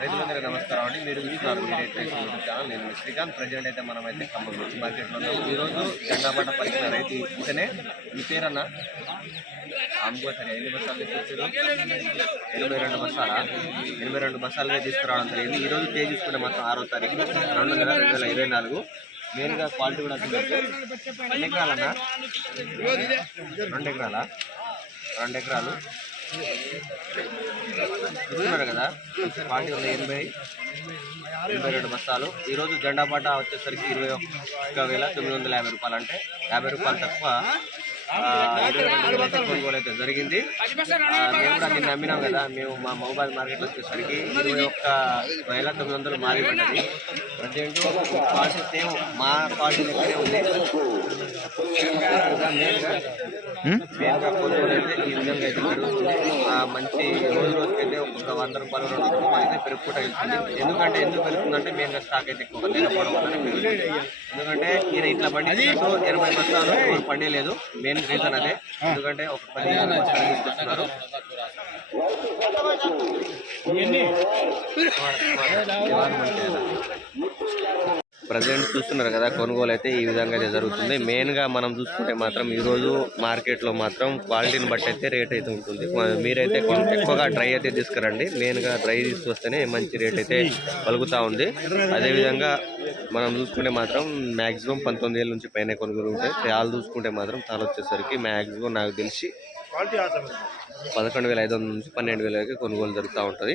రైతులందరూ నమస్కారం అండి. మీరు చూస్తున్నారు. మీరే ఛానల్ నేను శ్రీకాంత్. ప్రజెంట్ అయితే మనం అయితే ఖమ్మం మిర్చి మార్కెట్లో ఉన్నాము ఈరోజు జెండాబాట పలికిన రైతు ఇతనే. మీ పేరన్న? అమ్ముకో సరే ఎన్ని బస్సాలు తీసుకొచ్చారు? ఎనభై రెండు బస్సాలా ఎనభై రెండు బస్సాలుగా తీసుకురావడం జరిగింది. ఈరోజు తేజ్ చూసుకుంటే మాత్రం ఆరో తారీఖు రెండు వందల రెండు వేల ఇరవై నాలుగు. మెయిన్గా క్వాలిటీ కూడా ఎన్ని ఎకరాలన్నా? రెండు ఎకరాలా? రెండు ఎకరాలు. చూస్తున్నారు కదా? పార్టీ ఉంది ఎనభై ఎనభై రెండు బస్తాలు. ఈరోజు జెండా పాట వచ్చేసరికి ఇరవై ఒక్క వేల తొమ్మిది వందల యాభై రూపాయలు. అంటే యాభై రూపాయలు తక్కువ ఆ, అయితే కొనుగోలు అయితే జరిగింది. మేము కూడా నిన్న నమ్మినాం కదా మేము మా మొబైల్ మార్కెట్ వచ్చేసరికి ఇరవై ఒక్క వేల తొమ్మిది వందలు మారి పడ్డది ప్రజెంట్ సేమ్ మా లెక్కనే ఉంది. కొనుగోలు అయితే ఈ విధంగా అయితే జరుగుతుంది. మంచి రోజు ఒక్కొక్క వంద రూపాయలు రూపాయలు అయితే పెరుగుకుంటూ వెళ్తుంది. ఎందుకంటే ఎందుకు పెరుగుతుందంటే మెయిన్గా స్టాక్ అయితే ఎక్కువ లేకపోవడం వల్ల పెరుగుతుంది. ఎందుకంటే ఈయన ఇట్లా బండి ఎనభై బస్తాలు ఎవరు పండియలేదు మెయిన్ రీజన్ అదే. ఎందుకంటే ఒక పది ఇరవై బస్తాలు తీసుకొస్తున్నారు ప్రజెంట్ చూస్తున్నారు కదా కొనుగోలు అయితే ఈ విధంగా అయితే జరుగుతుంది మెయిన్గా మనం చూసుకుంటే మాత్రం ఈరోజు మార్కెట్లో మాత్రం క్వాలిటీని బట్టి అయితే రేట్ అయితే ఉంటుంది. మీరైతే కొంచెం ఎక్కువగా డ్రై అయితే తీసుకురండి. మెయిన్గా డ్రై తీసుకొస్తేనే మంచి రేట్ అయితే పలుకుతూ ఉంది. అదేవిధంగా మనం చూసుకుంటే మాత్రం మ్యాక్సిమం పంతొమ్మిది వేల నుంచి పైన కొనుగోలు ఉంటాయి తాళ్ళు చూసుకుంటే మాత్రం తాను వచ్చేసరికి మ్యాక్సిమం నాకు తెలిసి పదకొండు వేల ఐదు వందల నుంచి పన్నెండు వేల వరకు కొనుగోలు జరుగుతూ ఉంటుంది.